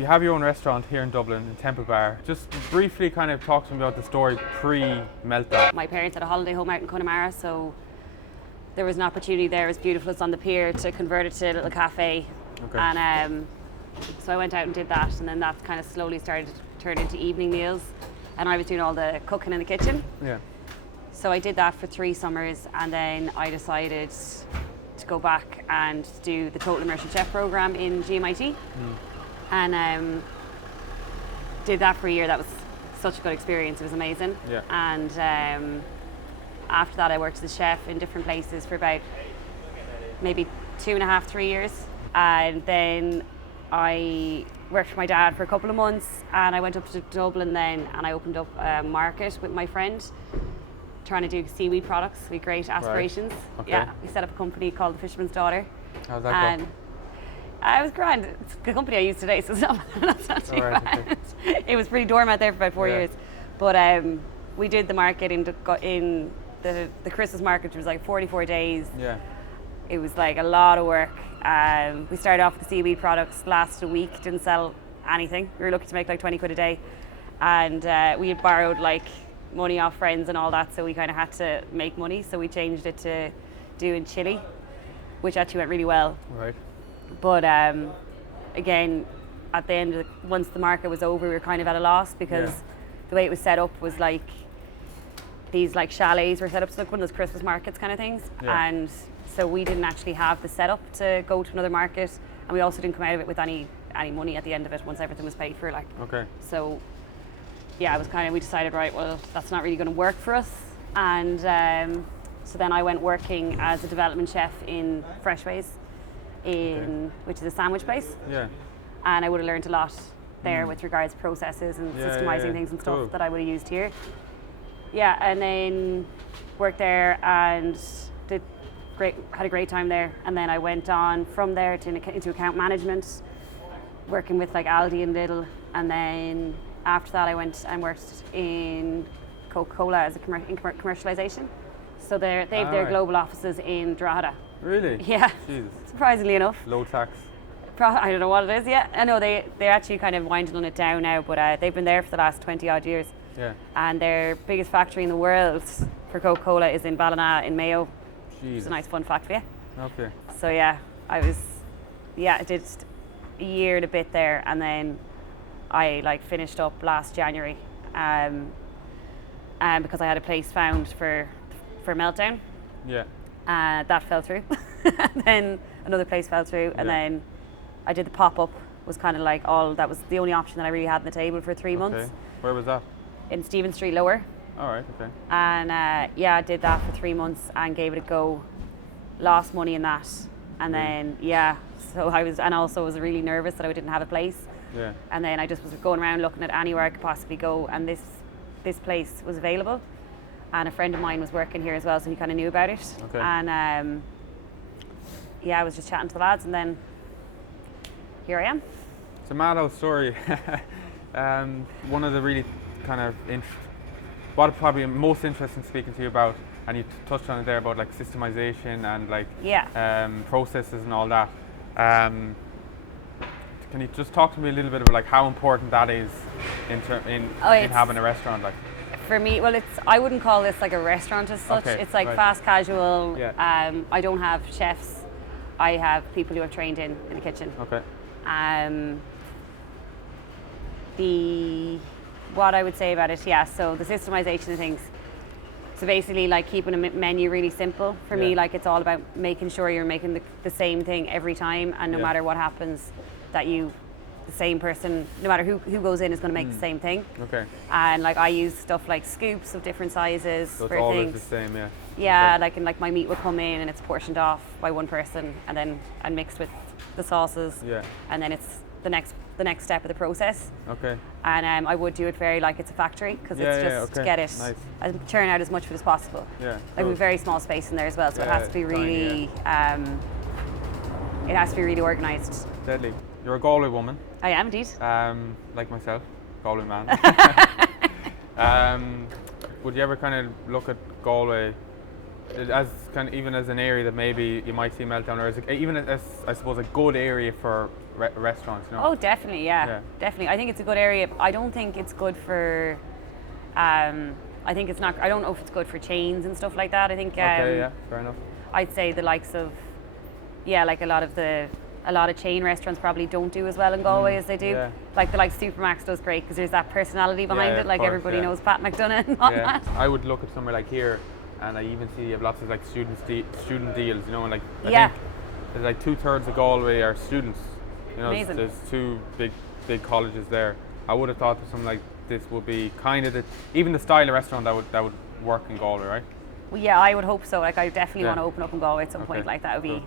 you have your own restaurant here in Dublin, in Temple Bar. Just briefly kind of talk to me about the story pre-Meltdown. My parents had a holiday home out in Connemara, so there was an opportunity there. It was beautiful. It's on the pier to convert it to a little cafe. Okay. And so I went out and did that, and then that kind of slowly started to turn into evening meals. And I was doing all the cooking in the kitchen. Yeah. So I did that for 3 summers, and then I decided to go back and do the Total Immersion Chef program in GMIT. And did that for a year. That was such a good experience. It was amazing. Yeah. And after that, I worked as a chef in different places for about maybe 2.5, 3 years. And then I worked for my dad for a couple of months, and I went up to Dublin then, and I opened up a market with my friend, trying to do seaweed products. We had great aspirations. Right. Okay. Yeah, we set up a company called The Fisherman's Daughter. How's that go? It was grand. It's the company I use today, so it's not too Alright, bad. It was pretty dormant there for about 4 years. But we did the market in the Christmas market, which was like 44 days. Yeah. It was like a lot of work. We started off with the seaweed products, lasted a week, didn't sell anything. We were lucky to make like 20 quid a day. And we had borrowed like money off friends and all that, so we kind of had to make money. So we changed it to doing chili, which actually went really well. Right. But again, at the end, once the market was over, we were kind of at a loss, because the way it was set up was like these like chalets were set up, so like one of those Christmas markets kind of things. Yeah. And so we didn't actually have the setup to go to another market, and we also didn't come out of it with any money at the end of it once everything was paid for. Like, Okay. so yeah, it was kind of, we decided, right, well, that's not really going to work for us. And so then I went working as a development chef in Freshways, which is a sandwich place. Yeah. And I would have learned a lot there with regards to processes and systemizing things and stuff that I would have used here. Yeah, and then worked there and had a great time there. And then I went on from there into account management, working with like Aldi and Lidl. And then after that, I went and worked in Coca-Cola as in commercialisation. So they have their global offices in Drogheda. Really? Yeah. Jesus. Surprisingly enough. Low tax. I don't know what it is yet. I know they're actually kind of winding it down now, but they've been there for the last 20 odd years. Yeah. And their biggest factory in the world for Coca-Cola is in Ballina in Mayo. Jesus. It's a nice fun fact for you. Okay. So yeah, I did a year and a bit there, and then I like finished up last January, because I had a place found for Meltdown. Yeah. That fell through. And then another place fell through, and then I did the pop-up. Was kind of like that was the only option that I really had on the table for 3 months. Okay. Where was that? In Stephen Street Lower. All right. Okay. And I did that for 3 months and gave it a go. Lost money in that, and then so I was really nervous that I didn't have a place. Yeah. And then I just was going around looking at anywhere I could possibly go, and this place was available, and a friend of mine was working here as well, so he kind of knew about it. Okay. And I was just chatting to the lads, and then here I am. It's a mad old story. One of the really kind of what probably most interesting speaking to you about, and you touched on it there about like systemization and like processes and all that. Can you just talk to me a little bit about like how important that is in having a restaurant? Like, for me, well, I wouldn't call this like a restaurant as such. Okay, it's like fast casual. I don't have chefs. I have people who have trained in the kitchen. Okay. What I would say about it, so the systemization of things. So basically, like keeping a menu really simple. For me, like it's all about making sure you're making the same thing every time, and no matter what happens, that the same person, no matter who goes in, is going to make the same thing. Okay. And like I use stuff like scoops of different sizes so for it's always things. the same, yeah. Yeah, okay. like my meat will come in and it's portioned off by one person, and mixed with the sauces. Yeah. And then it's the next step of the process. Okay. And I would do it very like it's a factory, because it's just to get it and churn out as much of it as possible. Yeah. Like we have very small space in there as well, so it has to be really it has to be really organised. Deadly. You're a Galway woman. I am indeed. Like myself, Galway man. Would you ever kind of look at Galway as kind of even as an area that maybe you might see Meltdown, or even as I suppose a good area for restaurants, you know? Oh, definitely, yeah, definitely. I think it's a good area. I don't think it's good for. I think it's not. I don't know if it's good for chains and stuff like that. I think. Okay, yeah, fair enough. I'd say the likes of, like a lot of chain restaurants probably don't do as well in Galway as they do. Yeah. Like the Supermax does great because there's that personality behind it. Like, everybody knows Pat McDonough and all that. I would look at somewhere like here, and I even see you have lots of like student deals, you know, and like I think there's like 2/3 of Galway are students. You know, Amazing. There's two big colleges there. I would have thought that something like this would be kind of even the style of restaurant that would work in Galway, right? Well, yeah, I would hope so. Like, I definitely want to open up in Galway at some point. Like, that would be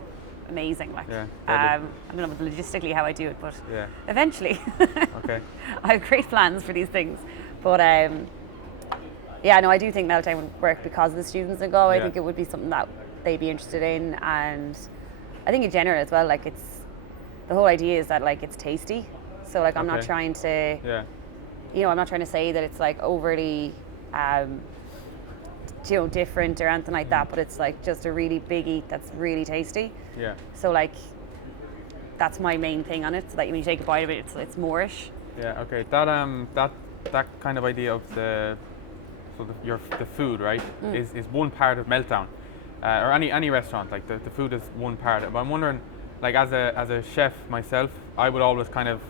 amazing. Like, I don't know logistically how I do it, but eventually. Okay. I have great plans for these things, but I do think Meltdown would work because of the students in Galway. I think it would be something that they'd be interested in, and I think in general as well. Like, the whole idea is that like it's tasty. So like I'm not trying to, I'm not trying to say that it's like overly, different or anything like that. But it's like just a really big eat that's really tasty. Yeah. So like that's my main thing on it. So that when you take a bite of it, it's moreish. Yeah. Okay. That kind of idea of the food, right, is one part of Meltdown, or any restaurant. Like the food is one part. But I'm wondering, like as a chef myself, I would always kind of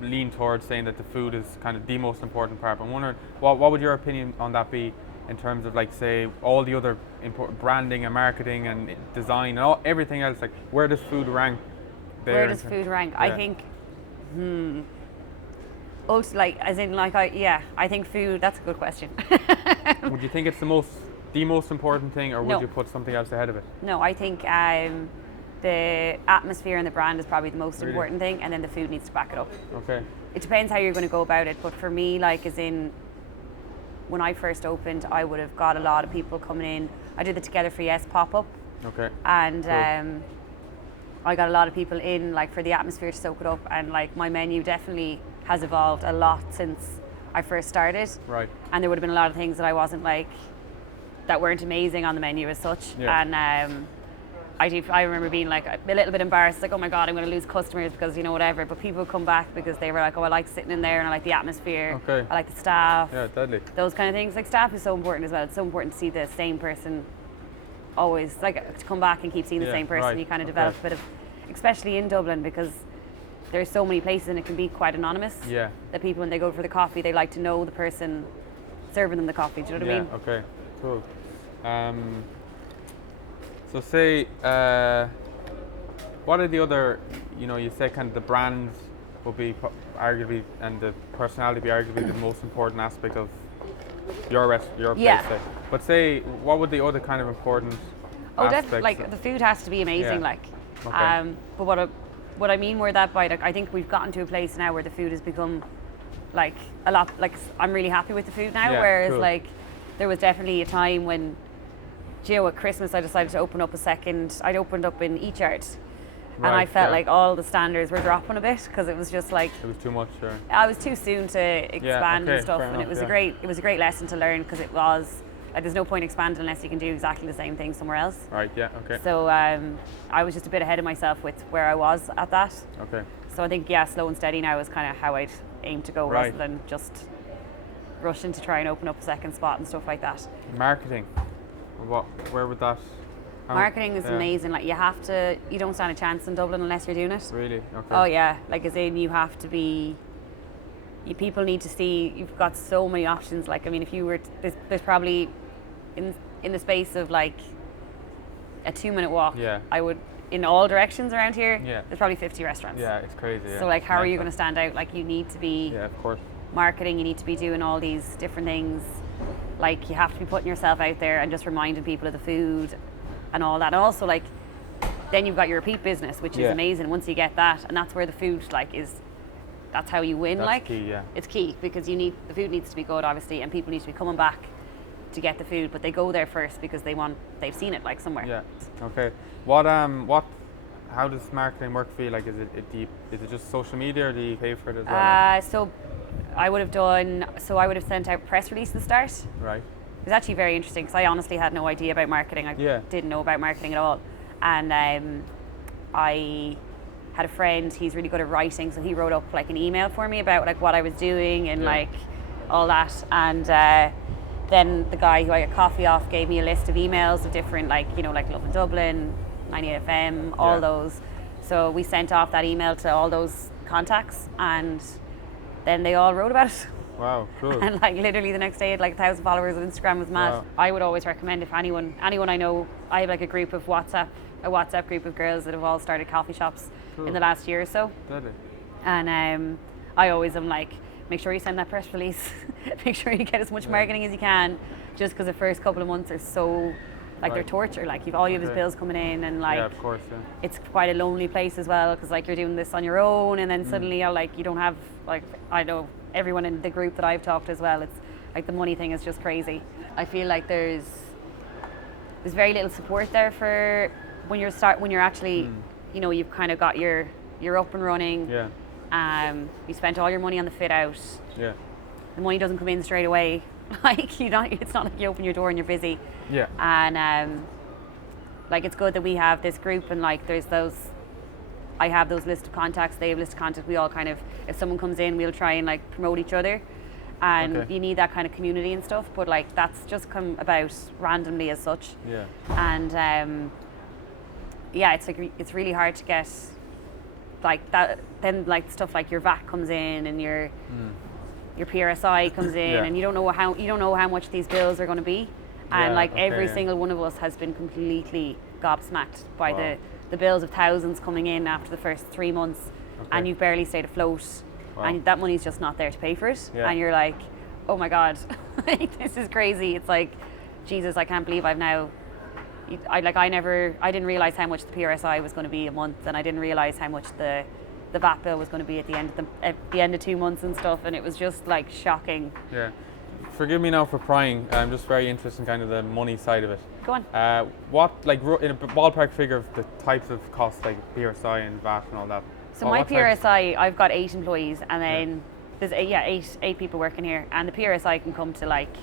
lean towards saying that the food is kind of the most important part. But I'm wondering, what would your opinion on that be in terms of like say all the other important branding and marketing and design and everything else? Like where does food rank there? Where does food rank? I think. Also, like as in like I think food. That's a good question. Would you think it's the most important thing, or would you put something else ahead of it? No, I think the atmosphere and the brand is probably the most important thing, and then the food needs to back it up. Okay. It depends how you're going to go about it, but for me, like as in when I first opened, I would have got a lot of people coming in. I did the Together for Yes pop-up. Okay. And I got a lot of people in like for the atmosphere to soak it up, and like my menu definitely has evolved a lot since I first started. Right. And there would have been a lot of things that I wasn't like, that weren't amazing on the menu as such. Yeah. And I remember being like a little bit embarrassed, like, oh my God, I'm going to lose customers because, whatever. But people come back because they were like, oh, I like sitting in there and I like the atmosphere. Okay. I like the staff. Yeah, deadly. Those kind of things. Like staff is so important as well. It's so important to see the same person always, like to come back and keep seeing the same person. Right. You kind of develop a bit of, especially in Dublin, because there's so many places and it can be quite anonymous. Yeah. That people, when they go for the coffee, they like to know the person serving them the coffee. Do you know what I mean? Okay, cool. So say, what are the other, you say kind of the brand will be arguably, and the personality be arguably the most important aspect of your place. Say. But say, what would the other kind of important aspects? Like the food has to be amazing, but what I mean more that by, like, I think we've gotten to a place now where the food has become like a lot, like I'm really happy with the food now, whereas like there was definitely a time when, at Christmas I decided to open up I'd opened up in Eachart, and I felt like all the standards were dropping a bit because it was just like it was too much. I was too soon to expand and stuff, and it was a great lesson to learn, because it was like there's no point expanding unless you can do exactly the same thing somewhere else. Right. Yeah. Okay. So I was just a bit ahead of myself with where I was at that. Okay. So I think slow and steady now is kind of how I'd aim to go, rather than just rushing to try and open up a second spot and stuff like that. Marketing. Where would that? Marketing is amazing. Like you don't stand a chance in Dublin unless you're doing it. Really? Okay. Oh yeah. Like as in you have to be. People need to see. You've got so many options. Like I mean, if you were, there's probably in the space of like a 2-minute walk. Yeah. I would in all directions around here. Yeah. There's probably 50 restaurants. Yeah, it's crazy. Yeah. So like, how are you going to stand out? Like you need to be. Yeah, of course. Marketing. You need to be doing all these different things. Like you have to be putting yourself out there and just reminding people of the food and all that. And also like then you've got your repeat business, which is amazing once you get that, and that's where the food that's how you win. That's key, it's key, because the food needs to be good obviously, and people need to be coming back to get the food, but they go there first because they've seen it like somewhere. Yeah. Okay. How does marketing work for you? Like is it just social media, or do you pay for it as well? So I would have sent out press release at the start. Right. It was actually very interesting because I honestly had no idea about marketing. I didn't know about marketing at all. And I had a friend, he's really good at writing, so he wrote up like an email for me about like what I was doing and like all that. And then the guy who I got coffee off gave me a list of emails of different, like, you know, like Love in Dublin, 98 FM, all those. So we sent off that email to all those contacts, and then they all wrote about it. Wow, cool. And like literally the next day, I had like 1,000 followers on Instagram. Was mad. Wow. I would always recommend, if anyone I know, I have like a group of a WhatsApp group of girls that have all started coffee shops in the last year or so. Deadly. And I always am like, make sure you send that press release. Make sure you get as much marketing as you can, just because the first couple of months are so like they're torture. Like you have bills coming in, and like of course, it's quite a lonely place as well, because like you're doing this on your own, and then suddenly you're like, you don't have, like, I know everyone in the group that I've talked to as well, it's like the money thing is just crazy. I feel like there's very little support there for when you're actually you know, you've kind of got you're up and running. You spent all your money on the fit out. The money doesn't come in straight away. Like it's not like you open your door and you're busy. And like it's good that we have this group, and like there's those, I have those list of contacts, they have list of contacts, we all kind of, if someone comes in, we'll try and like promote each other, and you need that kind of community and stuff, but like that's just come about randomly as such. And it's like it's really hard to get like that. Then like stuff like your VAT comes in, and your PRSI comes in, and you don't know how much these bills are going to be, and like every single one of us has been completely gobsmacked by the bills of thousands coming in after the first 3 months, and you've barely stayed afloat, and that money's just not there to pay for it, and you're like, oh my god, this is crazy. It's like, Jesus, I can't believe I've now. I didn't realize how much the PRSI was going to be a month, and I didn't realize how much the VAT bill was going to be at the end of 2 months and stuff, and it was just like shocking. Forgive me now for prying. I'm just very interested in kind of the money side of it. Go on. What, like, in a ballpark figure of the types of costs, like PRSI and VAT and all that? So my PRSI, I've got 8 employees, and then there's eight people working here, and the PRSI can come to like,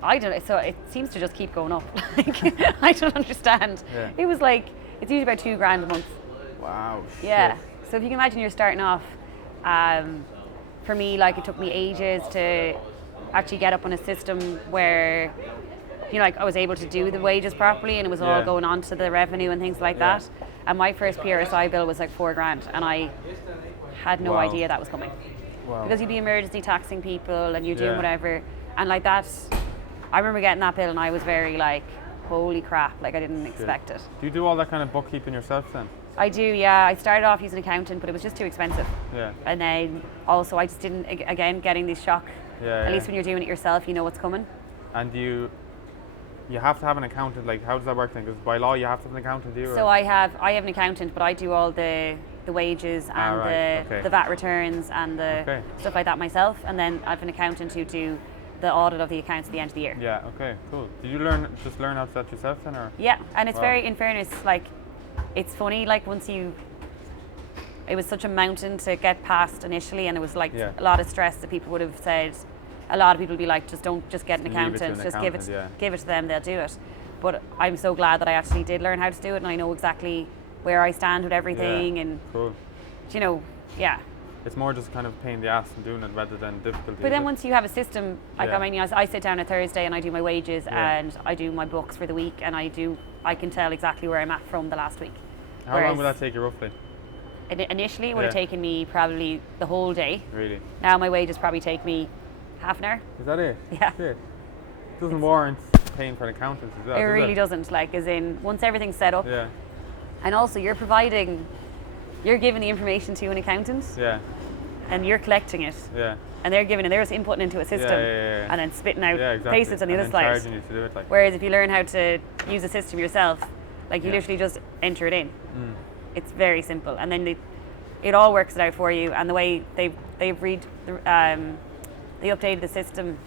I don't know, so it seems to just keep going up. Like, I don't understand. It was like, it's usually about $2,000 a month. Wow. Yeah. So if you can imagine, you're starting off, for me, like, it took me ages to actually get up on a system where, you know, like I was able to do the wages properly, and it was all going on to the revenue and things like that. And my first PRSI bill was like $4,000, and I had no idea that was coming. Because you'd be emergency taxing people, and you're doing whatever, and like that. I remember getting that bill, and I was very like, holy crap, like I didn't expect it. Do you do all that kind of bookkeeping yourself then? I do, yeah. I started off using an accountant, but it was just too expensive. And then also I just didn't, again, getting this shock. At least when you're doing it yourself, you know what's coming. And you have to have an accountant, like how does that work then? Because by law you have to have an accountant, do you? So I have an accountant, but I do all the wages and the VAT returns and the stuff like that myself, and then I have an accountant who do the audit of the accounts at the end of the year. Okay, cool. Did you learn how to do that yourself then, or? Yeah, and it's very, in fairness, like, it's funny, like it was such a mountain to get past initially, and it was like a lot of stress that people would have said. A lot of people would be like, just get an accountant, give it to them, they'll do it. But I'm so glad that I actually did learn how to do it, and I know exactly where I stand with everything, and you know, it's more just kind of a pain in the ass in doing it rather than difficulty. But then once you have a system, like I mean, I sit down on Thursday and I do my wages and I do my books for the week, and I can tell exactly where I'm at from the last week. How long will that take you roughly? Initially, it would have taken me probably the whole day. Really? Now my wages probably take me half an hour. Is that it? Yeah. Shit. Doesn't warrant paying for an accountant as well. It really doesn't. Like, as in, once everything's set up, and also you're giving the information to an accountant. And you're collecting it. And they're giving it, they're just inputting into a system and then spitting out payslips on the other side. Charging you to do it, like. Whereas if you learn how to use a system yourself, like you literally just enter it in. It's very simple, and then it all works it out for you. And the way they updated the system,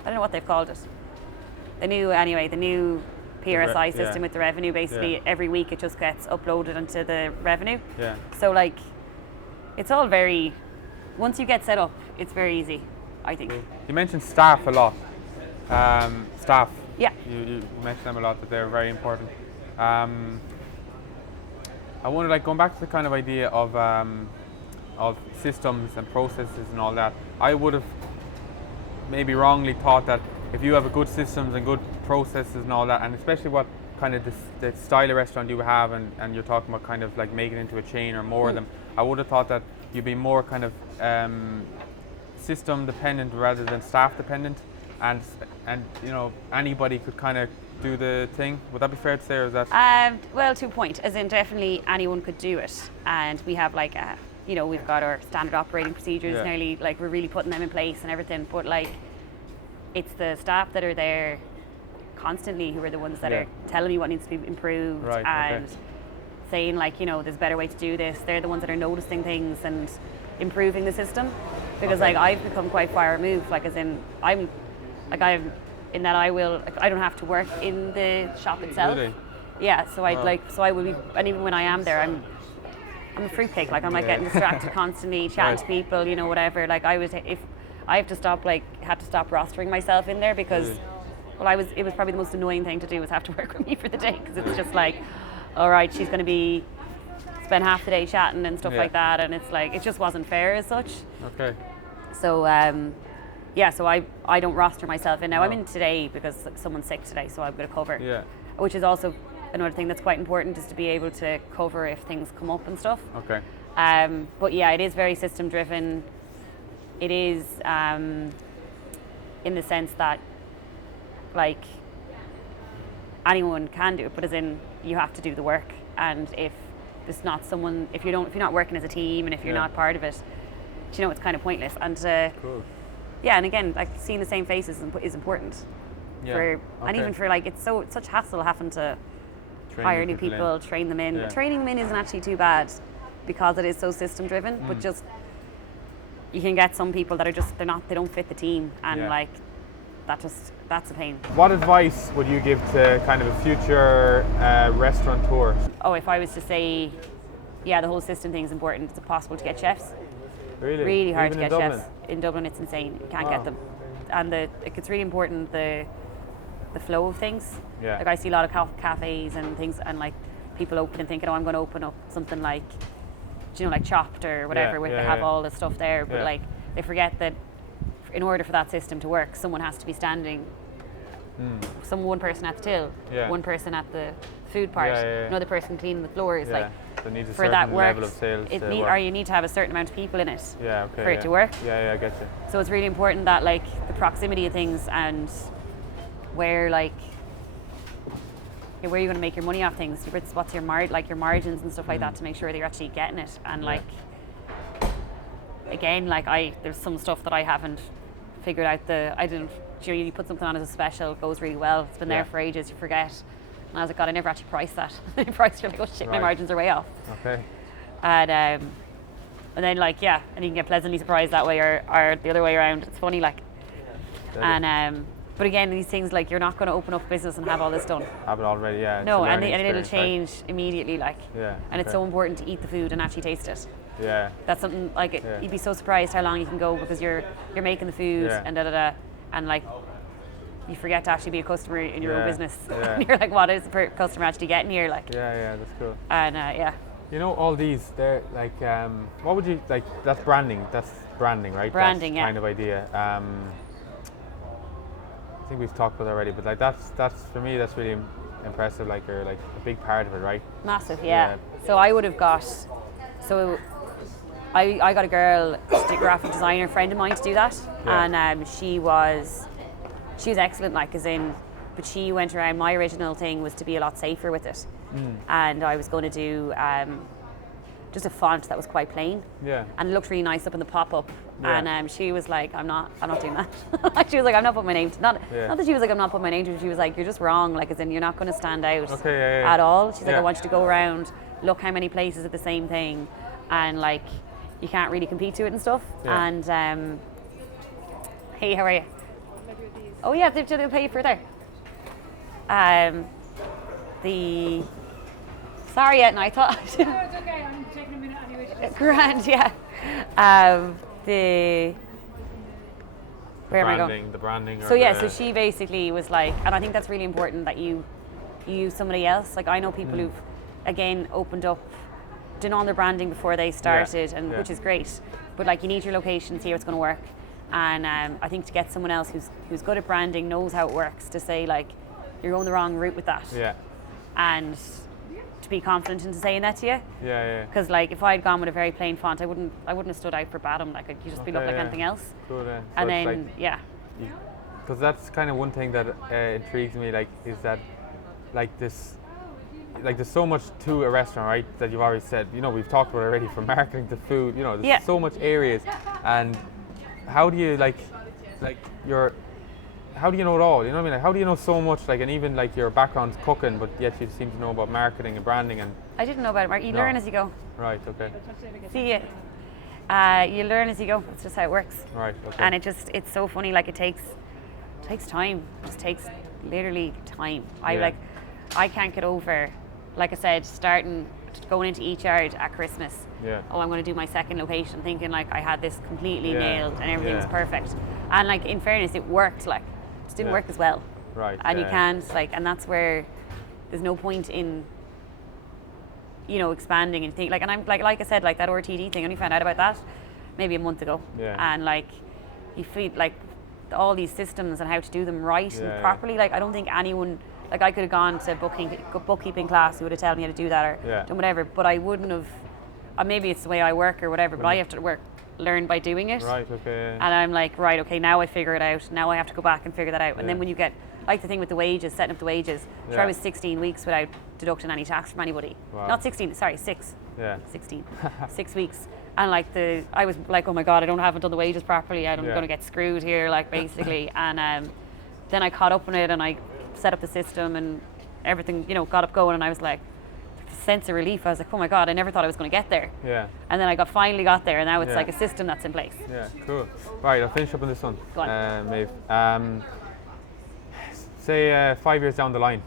I don't know what they've called it. The new PRSI system with the revenue. Basically, every week it just gets uploaded into the revenue. So like, it's all very. Once you get set up, it's very easy, I think. You mentioned staff a lot. Staff. Yeah. You mentioned them a lot, that they're very important. I wonder, like, going back to the kind of idea of systems and processes and all that, I would have maybe wrongly thought that if you have a good systems and good processes and all that, and especially what kind of the style of restaurant you have, and you're talking about kind of like making it into a chain or more of them, I would have thought that you'd be more kind of system dependent rather than staff dependent, and you know, anybody could kind of do the thing. Would that be fair to say, or is that? Well, to a point, as in definitely anyone could do it, and we have like you know, we've got our standard operating procedures, nearly, like, we're really putting them in place and everything, but like, it's the staff that are there constantly who are the ones that are telling me what needs to be improved, and saying, like, you know, there's a better way to do this. They're the ones that are noticing things and improving the system, because like, I've become quite far removed, like, as in I'm in that I don't have to work in the shop itself. Really? Yeah, so I will be, and even when I am there, I'm a fruitcake, like, I'm like getting distracted constantly, chatting to people, you know, whatever. Like, if I have to stop, like, had to stop rostering myself in there, because it was probably the most annoying thing to do, was have to work with me for the day, because it's just like, all right, she's going to spend half the day chatting and stuff like that, and it's like, it just wasn't fair as such. Okay. So so I don't roster myself in now. I'm in today because someone's sick today, so I'm going to cover. Yeah. Which is also another thing that's quite important, is to be able to cover if things come up and stuff. Okay. But yeah, it is very system driven. It is in the sense that, like, anyone can do it, but as in, you have to do the work, and if there's not someone, if you're not working as a team, and if you're not part of it, you know, it's kind of pointless. And cool. Yeah, and again, like, seeing the same faces is important. And even for, like, it's such hassle having to hire new people, train them in. Yeah. Training them in isn't actually too bad, because it is so system driven, but just, you can get some people that are just, they don't fit the team, and like, that's a pain. What advice would you give to kind of a future restaurateur? Oh, if I was to say, the whole system thing is important. It's impossible to get chefs. Really? Really hard Even to get in chefs. In Dublin, it's insane. You can't get them. And it's really important, the flow of things. Yeah. Like, I see a lot of cafes and things, and like, people open and thinking, oh, I'm going to open up something like, you know, like Chopped or whatever, where they have all the stuff there, but like, they forget that in order for that system to work, someone has to be standing. One person at the till, one person at the food part, another person cleaning the floors. Like, so it needs a for certain that work, level of sales or you need to have a certain amount of people in it for it to work. Yeah, I get you. So it's really important that, like, the proximity of things, and where, like, where you're going to make your money off things. What's your margins and stuff like that, to make sure that you're actually getting it. And like, again, like, there's some stuff that I haven't figured out. You put something on as a special, it goes really well. It's been there for ages. You forget. And I was like, God, I never actually priced that. I priced it, like, oh shit, my margins are way off. Okay. And then, like, and you can get pleasantly surprised that way, or the other way around. It's funny, like. And but again, these things, like, you're not going to open up a business and have all this done. Have it already, No, and it'll change immediately, like. And it's so okay. important to eat the food and actually taste it. Yeah. That's something, like, you'd be so surprised how long you can go, because you're making the food and and like, you forget to actually be a customer in your own business. And you're like, what is the customer actually getting here? Like. Yeah, that's cool. And you know, all these, they're like, what would you, like, that's branding, right? Branding, that's kind of idea. I think we've talked about it already, but like, that's for me, that's really impressive, like, or like a big part of it, right? Massive, yeah. So I would have got, I got a girl, a graphic designer friend of mine, to do that, and she was excellent, like, as in, but she went around. My original thing was to be a lot safer with it, and I was going to do just a font that was quite plain, and it looked really nice up in the pop-up. And she was like, I'm not doing that. She was like, I'm not putting my name to, not that she was like, I'm not putting my name to it. She was like, you're just wrong, like, as in, you're not going to stand out at all. She's like, I want you to go around, look how many places at the same thing, and like, you can't really compete to it and stuff. And hey, how are you? Oh yeah, they'll pay you for there. Sorry, and I thought. No, it's okay. I'm taking a minute anyway. Grand, yeah. Where am I branding, going? the branding. So yeah, so she basically was like, and I think that's really important that you use somebody else. Like I know people who've, again, opened up, done all their branding before they started, and which is great. But like you need your location, see how it's going to work. And I think to get someone else who's good at branding, knows how it works, to say like, you're going the wrong route with that. Yeah. And to be confident into saying that to you. Yeah. Because like if I'd gone with a very plain font, I wouldn't have stood out for Badham. Like you just be look like anything else. Cool. So and then because that's kind of one thing that intrigues me. Like is that like this. Like there's so much to a restaurant, right? That you've already said. You know, we've talked about it already, from marketing to food. You know, there's so much areas. And how do you how do you know it all? You know what I mean? Like, how do you know so much? Like, and even like your background's cooking, but yet you seem to know about marketing and branding. And I didn't know about it. You learn as you go. Right. Okay. See you. You learn as you go. It's just how it works. Right. Okay. And it's so funny. Like it takes time. It just takes literally time. I can't get over, like I said, going into each yard at Christmas. Yeah. Oh, I'm going to do my second location, thinking like I had this completely nailed and everything was perfect. And like in fairness, it worked. Like it just didn't work as well. Right. And you can't and that's where there's no point in, expanding and think like. And I'm like I said, like that RTD thing. I only found out about that maybe a month ago. Yeah. And like you feel like all these systems and how to do them right and properly. Like I don't think anyone. Like I could have gone to bookkeeping class who would have told me how to do that or done whatever, but I wouldn't have. Maybe it's the way I work or whatever, but I have to learn by doing it. Right. Okay. And I'm like, right, okay, now I figure it out. Now I have to go back and figure that out. And then when you get like the thing with the wages, setting up the wages. Sure, I was 16 weeks without deducting any tax from anybody. Wow. Not 16. Sorry, 6. Yeah. 16. 6 weeks. And like I was like, oh my god, haven't done the wages properly. I'm going to get screwed here, like basically. And then I caught up on it and I set up the system and everything, got up going, and I was like, sense of relief. I was like, oh my god, I never thought I was going to get there. Yeah. And then I finally got there, and now it's like a system that's in place. Yeah, cool. Right, I'll finish up on this one. Go on. Maeve. Say 5 years down the line,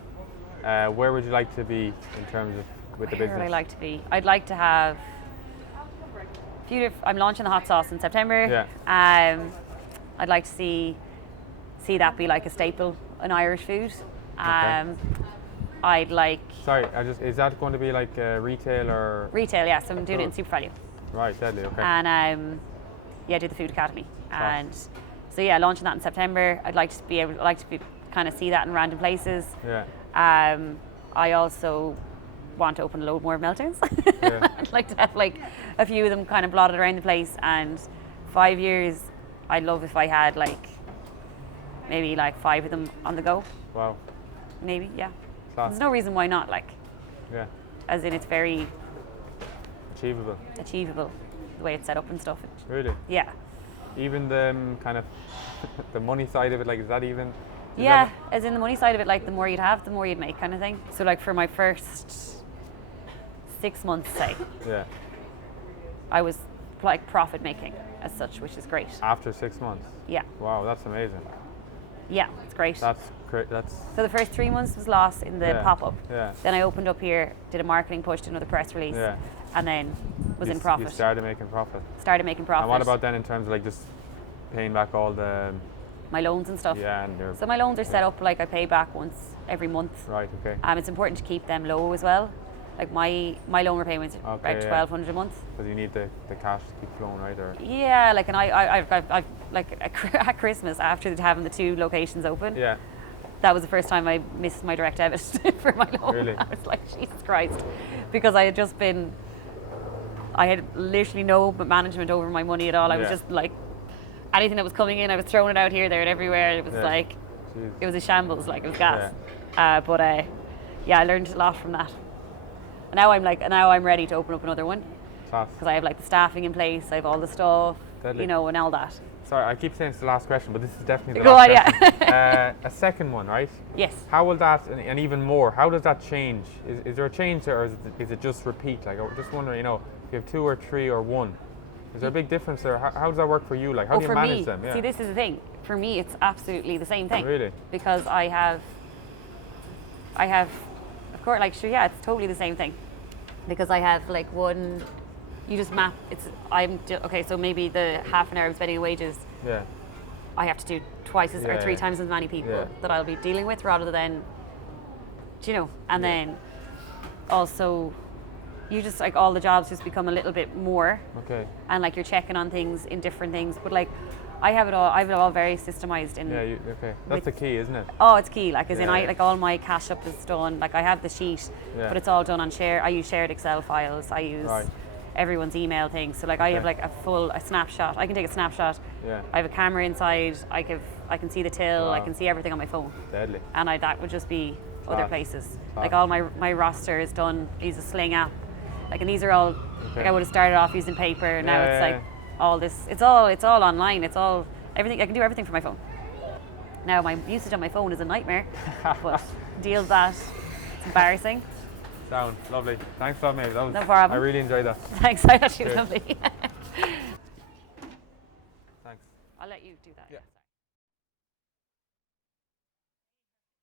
where would you like to be in terms of with the business? Where would I like to be? I'd like to have I'm launching the hot sauce in September. Yeah. I'd like to see that be like a staple in Irish food. I'd like. Sorry, is that going to be like retail or? Retail, yeah. So I'm doing it in Super Value. Right, deadly. Okay. And do the Food Academy. And so launching that in September. I'd like to kind of see that in random places. Yeah. I also want to open a load more Meltdowns. I'd like to have like a few of them kind of blotted around the place. And 5 years, I'd love if I had like maybe like 5 of them on the go. Wow. Maybe, yeah. Class. There's no reason why not, like. Yeah. As in, it's very achievable, the way it's set up and stuff. Really? Yeah. Even the kind of the money side of it, like, is that even? As in the money side of it, like the more you'd have, the more you'd make, kind of thing. So like for my first 6 months, say. Yeah. I was like profit making as such, which is great. After 6 months? Yeah. Wow, that's amazing. Yeah, it's great. That's great. So the first 3 months was lost in the pop-up. Yeah. Then I opened up here, did a marketing push, did another press release, and then was in profit. You started making profit. And what about then in terms of like just paying back all my loans and stuff? Yeah. So my loans are set up like I pay back once every month. Right. Okay. It's important to keep them low as well. Like my loan repayments are about $1,200 a month. Because you need the cash to keep flowing, right? Or like, and I've like at Christmas after having the 2 locations open. Yeah. That was the first time I missed my direct debit for my loan. Really? I was like, Jesus Christ, because I had literally no management over my money at all. I was just like, anything that was coming in, I was throwing it out here, there, and everywhere. It was like, it was a shambles. Like it was gas. But I learned a lot from that. Now I'm ready to open up another one. Because I have like the staffing in place, I have all the stuff, Deadly. and all that. Sorry, I keep saying it's the last question, but this is definitely the Go last on, question. A second one, right? Yes. How will that, and even more, how does that change? Is there a change there, or is it just repeat? Like, I'm just wondering, if you have 2 or 3 or 1, is there a big difference there? How does that work for you? Like, how do you manage them? See, this is the thing. For me, it's absolutely the same thing. Really? Because I have, of course, like, sure, yeah, it's totally the same thing. Because I have like one, you just map. Okay. So maybe the half an hour I'm spending on wages. Yeah. I have to do twice as or 3 times as many people that I'll be dealing with, rather than, do you know, and then also you just like all the jobs just become a little bit more. Okay. And like you're checking on things in different things, but like I have it all very systemized in. Yeah, okay. That's the key, isn't it? Oh, it's key. Like as in I like all my cash up is done. Like I have the sheet, but it's all done on I use shared Excel files. I use everyone's email things. So like I have like a snapshot. I can take a snapshot. Yeah. I have a camera inside. I can see the till. I can see everything on my phone. Deadly. And that would just be other places. Like all my roster is done. I use a Sling app. Like, and these are all, like I would have started off using paper, now it's like all this, it's all online, it's all, everything, I can do everything from my phone. Now my usage on my phone is a nightmare, but deal with that, it's embarrassing. Sound, lovely. Thanks a lot, Maeve. No problem. I really enjoyed that. Thanks, I thought you were lovely. Thanks. I'll let you do that. Yeah.